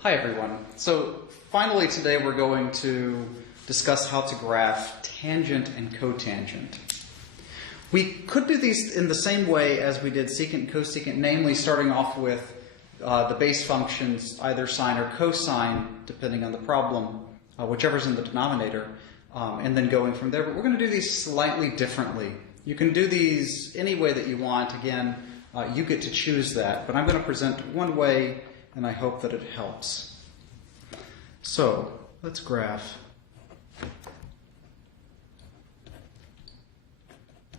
Hi everyone. So finally today we're going to discuss how to graph tangent and cotangent. We could do these in the same way as we did secant and cosecant, namely starting off with the base functions, either sine or cosine, depending on the problem, whichever's in the denominator, and then going from there. But we're going to do these slightly differently. You can do these any way that you want. Again, you get to choose that. But I'm going to present one way, and I hope that it helps. So let's graph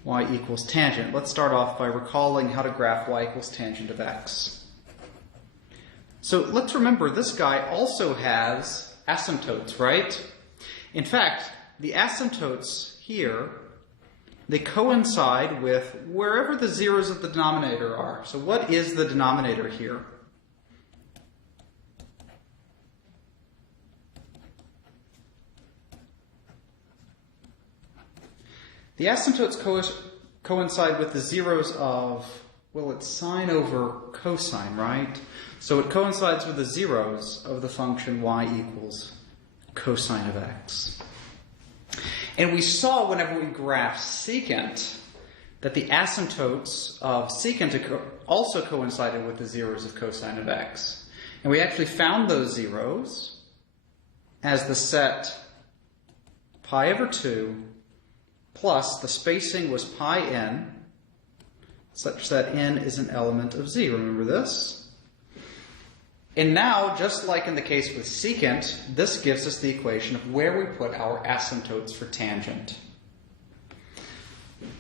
y equals tangent. Let's start off by recalling how to graph y equals tangent of x. So let's remember this guy also has asymptotes, right? In fact, the asymptotes here, they coincide with wherever the zeros of the denominator are. So what is the denominator here? The asymptotes coincide with the zeros of, well, it's sine over cosine, right? So it coincides with the zeros of the function y equals cosine of x. And we saw whenever we graphed secant that the asymptotes of secant also coincided with the zeros of cosine of x. And we actually found those zeros as the set pi over 2 plus the spacing was pi n, such that n is an element of z. Remember this? And now, just like in the case with secant, this gives us the equation of where we put our asymptotes for tangent.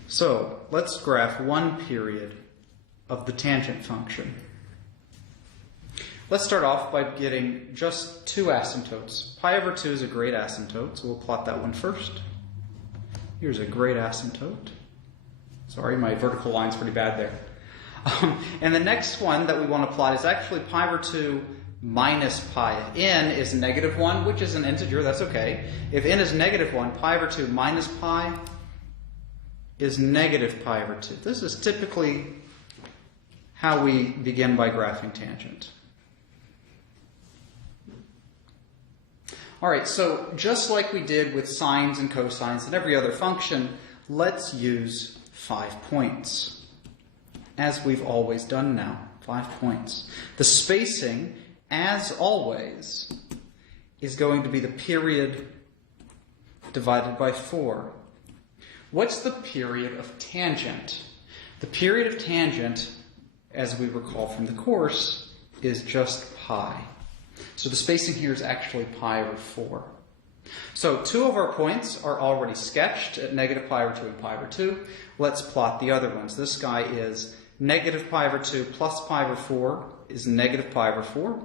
So let's graph one period of the tangent function. Let's start off by getting just two asymptotes. Pi over 2 is a great asymptote, so we'll plot that one first. Here's a great asymptote. Sorry, my vertical line's pretty bad there. And the next one that we want to plot is actually pi over 2 minus pi. N is -1, which is an integer. That's okay. If n is -1, pi over 2 minus pi is negative pi over 2. This is typically how we begin by graphing tangent. All right, so just like we did with sines and cosines and every other function, let's use 5 points, as we've always done now, 5 points. The spacing, as always, is going to be the period divided by 4. What's the period of tangent? The period of tangent, as we recall from the course, is just pi. So the spacing here is actually pi over 4. So two of our points are already sketched at negative pi over 2 and pi over 2. Let's plot the other ones. This guy is negative pi over 2 plus pi over 4 is negative pi over 4.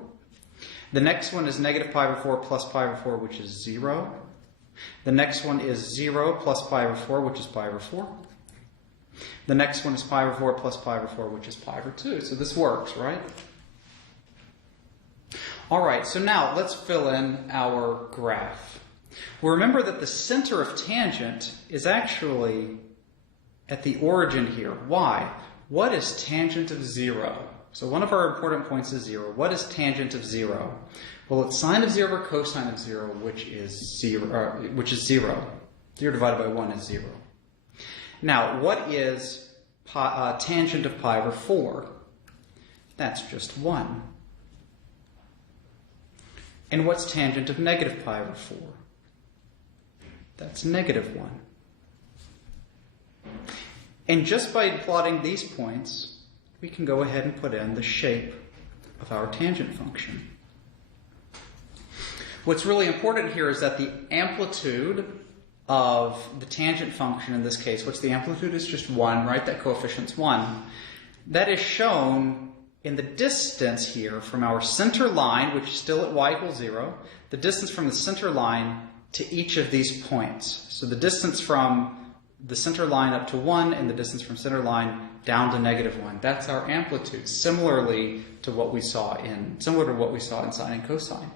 The next one is negative pi over 4 plus pi over 4, which is 0. The next one is 0 plus pi over 4, which is pi over 4. The next one is pi over 4 plus pi over 4, which is pi over 2. So this works, right? All right, so now let's fill in our graph. Well, remember that the center of tangent is actually at the origin here. Why? What is tangent of 0? So one of our important points is 0. What is tangent of 0? Well, it's sine of 0 over cosine of 0, which is 0. 0 divided by 1 is 0. Now, what is tangent of pi over 4? That's just 1. And what's tangent of negative pi over 4? That's -1. And just by plotting these points, we can go ahead and put in the shape of our tangent function. What's really important here is that the amplitude of the tangent function in this case, what's the amplitude? Is just 1, right? That coefficient's 1. That is shown in the distance here from our center line, which is still at y equals 0, the distance from the center line to each of these points. So the distance from the center line up to 1 and the distance from center line down to -1. That's our amplitude, similar to what we saw in sine and cosine.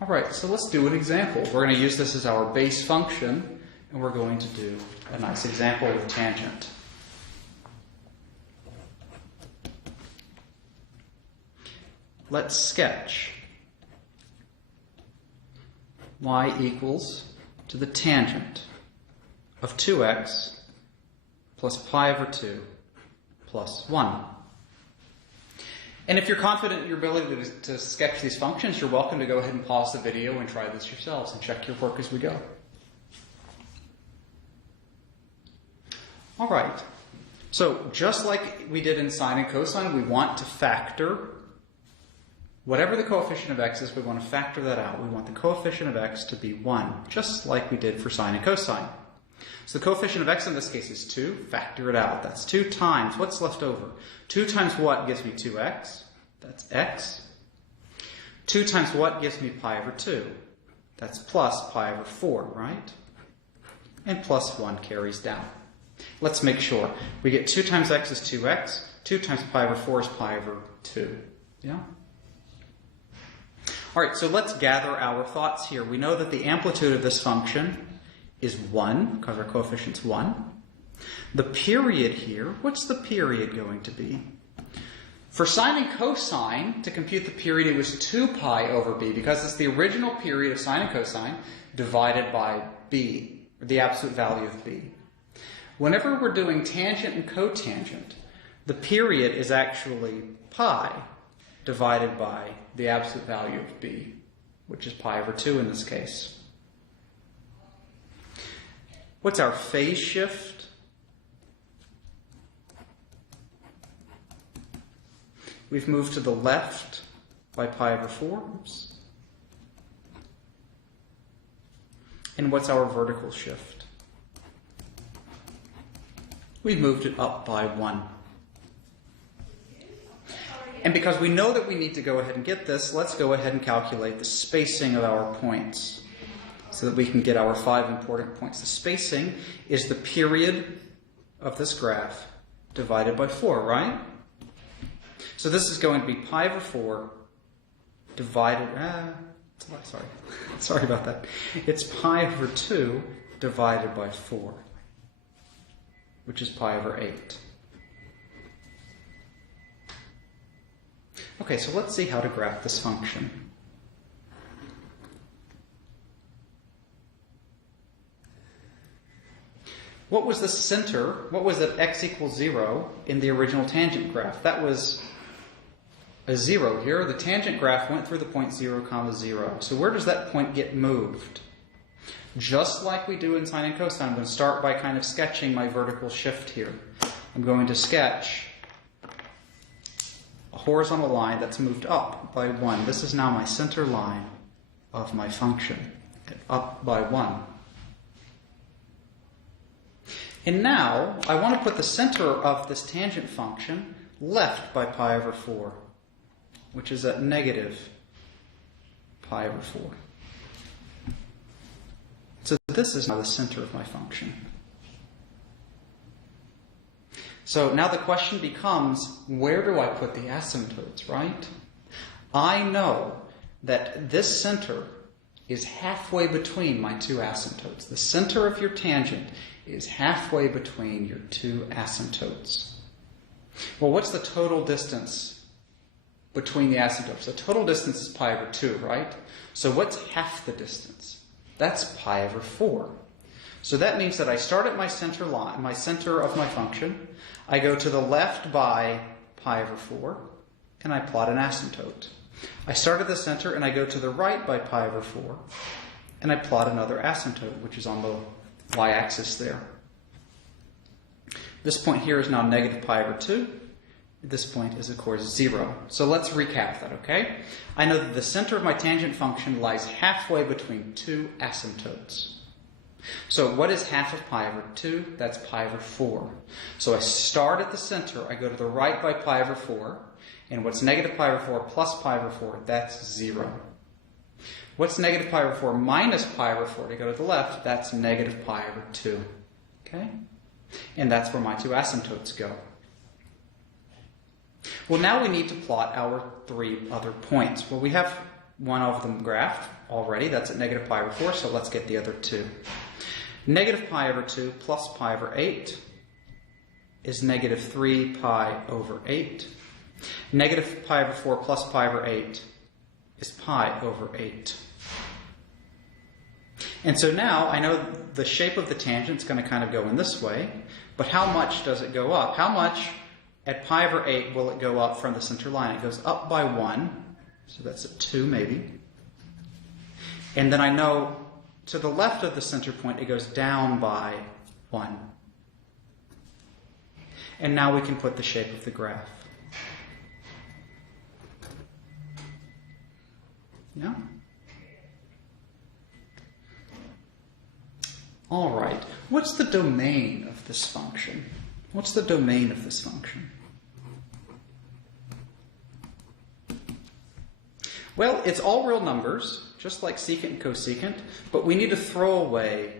All right, so let's do an example. We're going to use this as our base function, and we're going to do a nice example with tangent. let's sketch y equals to the tangent of 2x plus pi over 2 plus 1. And if you're confident in your ability to sketch these functions, you're welcome to go ahead and pause the video and try this yourselves and check your work as we go. All right. So just like we did in sine and cosine, we want to factor whatever the coefficient of x is, we want to factor that out. We want the coefficient of x to be 1, just like we did for sine and cosine. So the coefficient of x in this case is 2. Factor it out. That's 2 times, what's left over? 2 times what gives me 2x? That's x. 2 times what gives me pi over 2? That's plus pi over 4, right? And plus 1 carries down. Let's make sure. We get 2 times x is 2x. 2 times pi over 4 is pi over 2. Yeah? All right, so let's gather our thoughts here. We know that the amplitude of this function is 1, because our coefficient's 1. The period here, what's the period going to be? For sine and cosine, to compute the period, it was 2 pi over b, because it's the original period of sine and cosine divided by b, or the absolute value of b. Whenever we're doing tangent and cotangent, the period is actually pi divided by the absolute value of b, which is pi over 2 in this case. What's our phase shift? We've moved to the left by pi over 4. Oops. And what's our vertical shift? We've moved it up by 1. And because we know that we need to go ahead and get this, let's go ahead and calculate the spacing of our points so that we can get our 5 important points. The spacing is the period of this graph divided by 4, right? So this is going to be pi over 4 divided... sorry about that. It's pi over 2 divided by 4, which is pi over 8. Okay, so let's see how to graph this function. What was the center? What was at x equals 0 in the original tangent graph? That was a 0 here. The tangent graph went through the point 0, 0. So where does that point get moved? Just like we do in sine and cosine, I'm going to start by kind of sketching my vertical shift here. I'm going to sketch a horizontal line that's moved up by 1. This is now my center line of my function, up by 1. And now I want to put the center of this tangent function left by pi over 4, which is at negative pi over 4. So this is now the center of my function. So now the question becomes, where do I put the asymptotes, right? I know that this center is halfway between my 2 asymptotes. The center of your tangent is halfway between your 2 asymptotes. Well, what's the total distance between the asymptotes? The total distance is pi over 2, right? So what's half the distance? That's pi over 4. So that means that I start at my center line, my center of my function. I go to the left by pi over 4, and I plot an asymptote. I start at the center, and I go to the right by pi over 4, and I plot another asymptote, which is on the y-axis there. This point here is now negative pi over 2. This point is, of course, 0. So let's recap that, okay? I know that the center of my tangent function lies halfway between 2 asymptotes. So what is half of pi over 2? That's pi over 4. So I start at the center, I go to the right by pi over 4, and what's negative pi over 4 plus pi over 4? That's 0. What's negative pi over 4 minus pi over 4 to go to the left? That's negative pi over 2. Okay? And that's where my 2 asymptotes go. Well, now we need to plot our 3 other points. Well, we have one of them graphed already. That's at negative pi over 4, so let's get the other 2. Negative pi over 2 plus pi over 8 is negative 3 pi over 8. Negative pi over 4 plus pi over 8 is pi over 8. And so now I know the shape of the tangent is going to kind of go in this way, but how much does it go up? How much at pi over 8 will it go up from the center line? It goes up by 1, so that's at 2 maybe. And then I know to the left of the center point it goes down by 1. And now we can put the shape of the graph. Yeah? All right. What's the domain of this function? What's the domain of this function? Well, it's all real numbers, just like secant and cosecant, but we need to throw away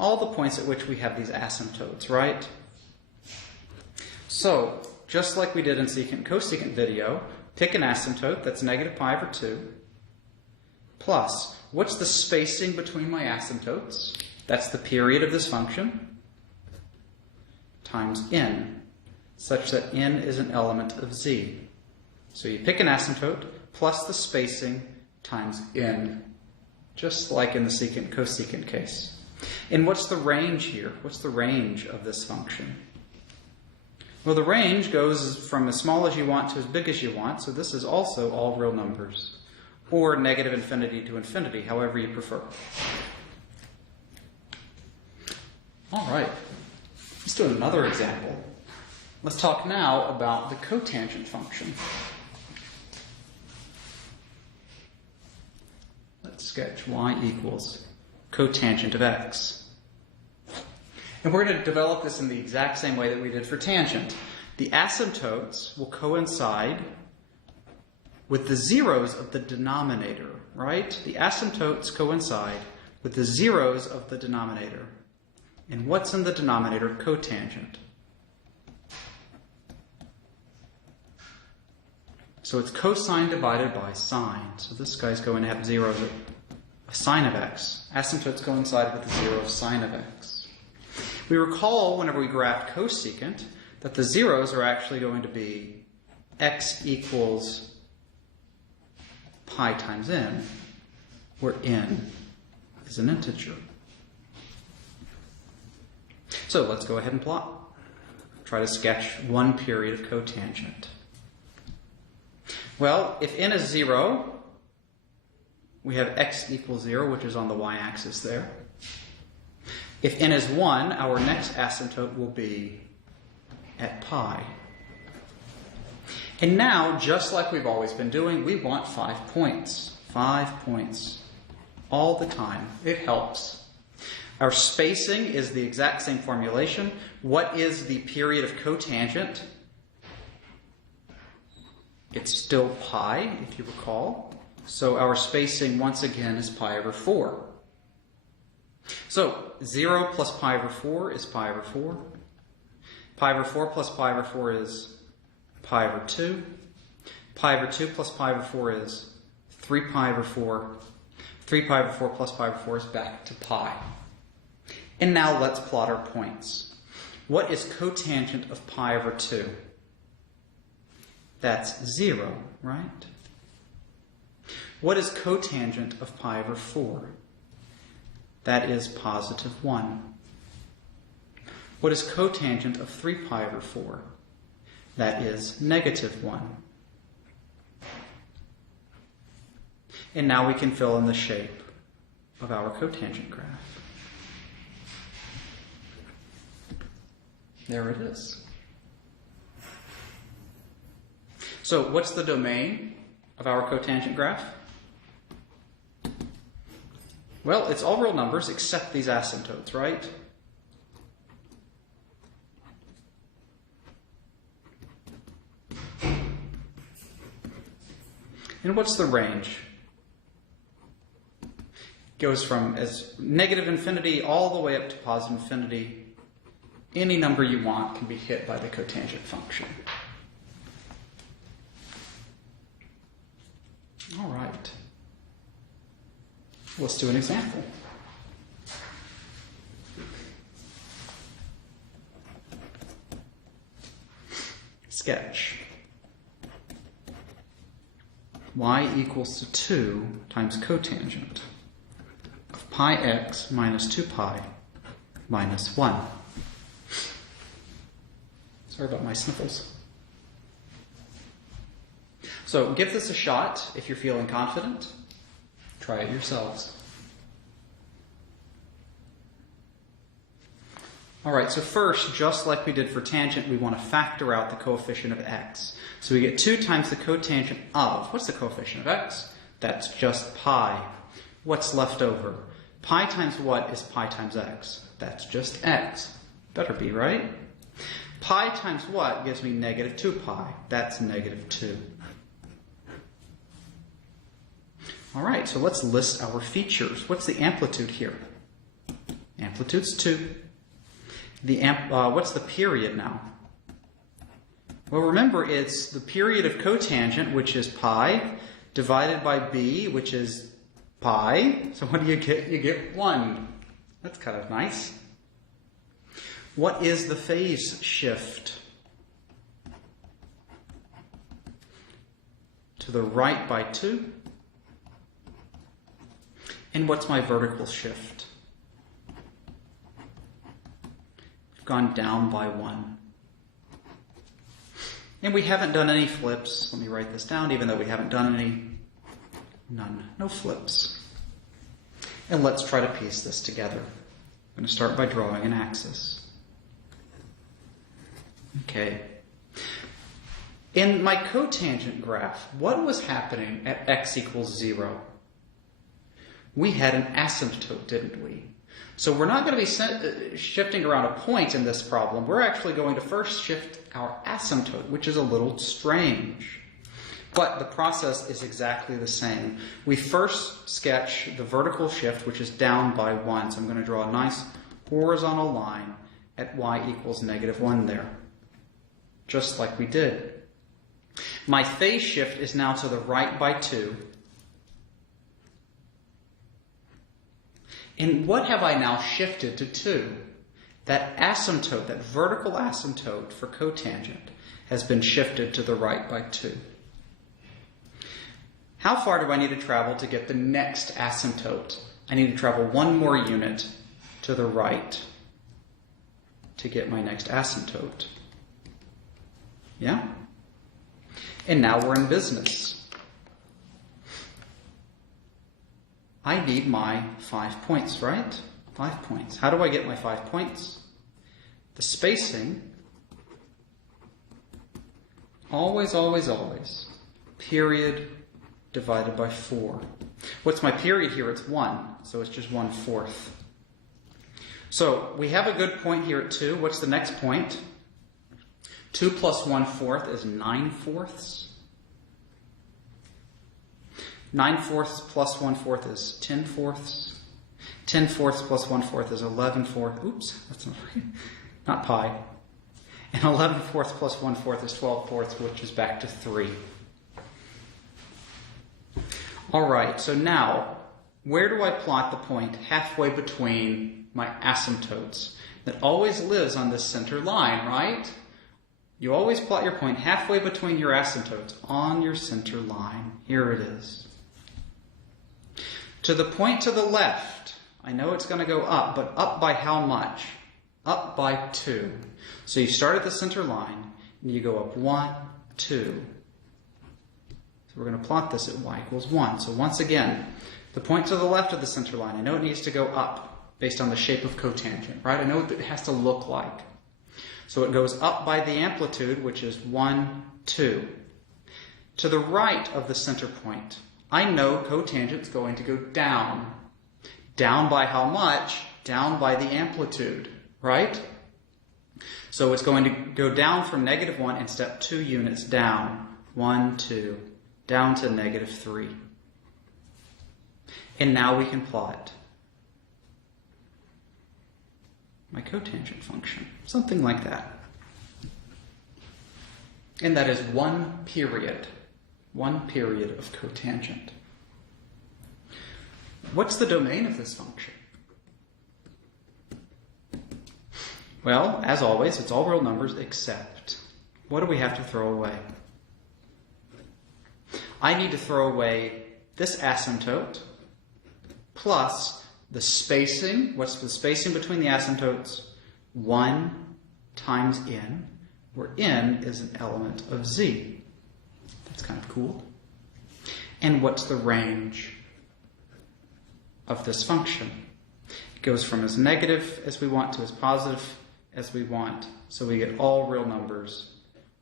all the points at which we have these asymptotes, right? So, just like we did in secant and cosecant video, pick an asymptote that's negative pi over 2, plus, what's the spacing between my asymptotes? That's the period of this function, times n, such that n is an element of z. So you pick an asymptote plus the spacing times n, just like in the secant and cosecant case. And what's the range here? What's the range of this function? Well, the range goes from as small as you want to as big as you want, so this is also all real numbers, or negative infinity to infinity, however you prefer. All right, let's do another example. Let's talk now about the cotangent function. Let's sketch y equals cotangent of x. And we're going to develop this in the exact same way that we did for tangent. The asymptotes will coincide with the zeros of the denominator, right? The asymptotes coincide with the zeros of the denominator. And what's in the denominator? Cotangent. So it's cosine divided by sine. So this guy's going to have zeros of sine of x. Asymptotes coincide with the zero of sine of x. We recall whenever we graphed cosecant that the zeros are actually going to be x equals pi times n, where n is an integer. So let's go ahead and plot. Try to sketch one period of cotangent. Well, if n is 0, we have x equals 0, which is on the y-axis there. If n is 1, our next asymptote will be at pi. And now, just like we've always been doing, we want 5 points. 5 points. All the time. It helps. Our spacing is the exact same formulation. What is the period of cotangent? It's still pi, if you recall. So our spacing, once again, is pi over 4. So 0 plus pi over 4 is pi over 4. Pi over 4 plus pi over 4 is pi over 2. Pi over 2 plus pi over 4 is 3 pi over 4. 3 pi over 4 plus pi over 4 is back to pi. And now let's plot our points. What is cotangent of pi over 2? That's 0, right? What is cotangent of pi over 4? That is positive 1. What is cotangent of 3 pi over 4? That is negative 1. And now we can fill in the shape of our cotangent graph. There it is. So what's the domain of our cotangent graph? Well, it's all real numbers except these asymptotes, right? And what's the range? It goes from as negative infinity all the way up to positive infinity. Any number you want can be hit by the cotangent function. All right. Let's do an example. Sketch. y equals to 2 times cotangent of pi x minus 2 pi minus 1. Sorry about my sniffles. So give this a shot if you're feeling confident. Try it yourselves. All right, so first, just like we did for tangent, we want to factor out the coefficient of x. So we get 2 times the cotangent of, what's the coefficient of x? That's just pi. What's left over? Pi times what is pi times x? That's just x. Better be, right? Pi times what gives me negative 2 pi? That's negative 2. All right, so let's list our features. What's the amplitude here? Amplitude's 2. What's the period now? Well, remember, it's the period of cotangent, which is pi, divided by b, which is pi. So what do you get? You get 1. That's kind of nice. What is the phase shift? To the right by 2. And what's my vertical shift? We've gone down by 1. And we haven't done any flips. Let me write this down, even though we haven't done any. None. No flips. And let's try to piece this together. I'm going to start by drawing an axis. Okay. In my cotangent graph, what was happening at x equals 0? We had an asymptote, didn't we? So we're not going to be shifting around a point in this problem. We're actually going to first shift our asymptote, which is a little strange. But the process is exactly the same. We first sketch the vertical shift, which is down by 1. So I'm going to draw a nice horizontal line at y equals negative 1 there, just like we did. My phase shift is now to the right by 2. And what have I now shifted to 2? That asymptote, that vertical asymptote for cotangent, has been shifted to the right by 2. How far do I need to travel to get the next asymptote? I need to travel 1 more unit to the right to get my next asymptote. Yeah? And now we're in business. I need my 5 points, right? 5 points. How do I get my 5 points? The spacing, always, always, always, period divided by 4. What's my period here? It's 1, so it's just 1/4. So we have a good point here at 2. What's the next point? 2 plus 1/4 is 9/4. 9/4 plus 1/4 is 10/4. 10/4 plus 1/4 is 11/4. Oops, that's not right. Not pi. And 11/4 plus 1/4 is 12/4, which is back to 3. All right, so now, where do I plot the point halfway between my asymptotes? That always lives on this center line, right? You always plot your point halfway between your asymptotes on your center line. Here it is. To the point to the left, I know it's going to go up, but up by how much? Up by 2. So you start at the center line, and you go up 1, 2. So we're going to plot this at y equals 1. So once again, the point to the left of the center line, I know it needs to go up based on the shape of cotangent, right? I know what it has to look like. So it goes up by the amplitude, which is 1, 2. To the right of the center point, I know cotangent's going to go down. Down by how much? Down by the amplitude, right? So it's going to go down from negative 1 and step 2 units down. 1, 2, down to negative 3. And now we can plot my cotangent function. Something like that. And that is 1 period. 1 period of cotangent. What's the domain of this function? Well, as always, it's all real numbers except, what do we have to throw away? I need to throw away this asymptote plus the spacing. What's the spacing between the asymptotes? 1 times n, where n is an element of z. That's kind of cool. And what's the range of this function? It goes from as negative as we want to as positive as we want. So we get all real numbers,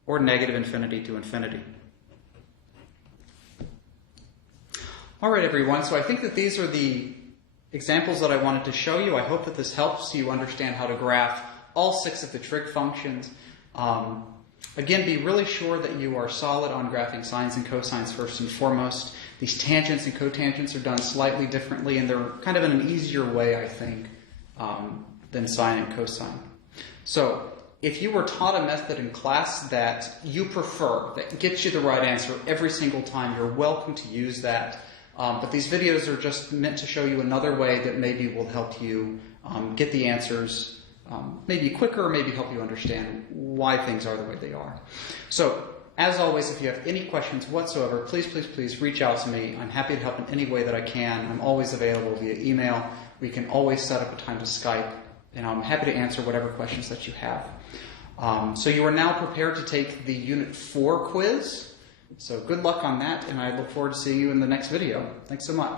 or negative infinity to infinity. All right, everyone. So I think that these are the examples that I wanted to show you. I hope that this helps you understand how to graph all 6 of the trig functions. Again, be really sure that you are solid on graphing sines and cosines first and foremost. These tangents and cotangents are done slightly differently, and they're kind of in an easier way, I think, than sine and cosine. So if you were taught a method in class that you prefer, that gets you the right answer every single time, you're welcome to use that. But these videos are just meant to show you another way that maybe will help you get the answers maybe quicker, or maybe help you understand why things are the way they are. So, as always, if you have any questions whatsoever, please, please, please reach out to me. I'm happy to help in any way that I can. I'm always available via email. We can always set up a time to Skype, and I'm happy to answer whatever questions that you have. So you are now prepared to take the Unit 4 quiz. So good luck on that, and I look forward to seeing you in the next video. Thanks so much.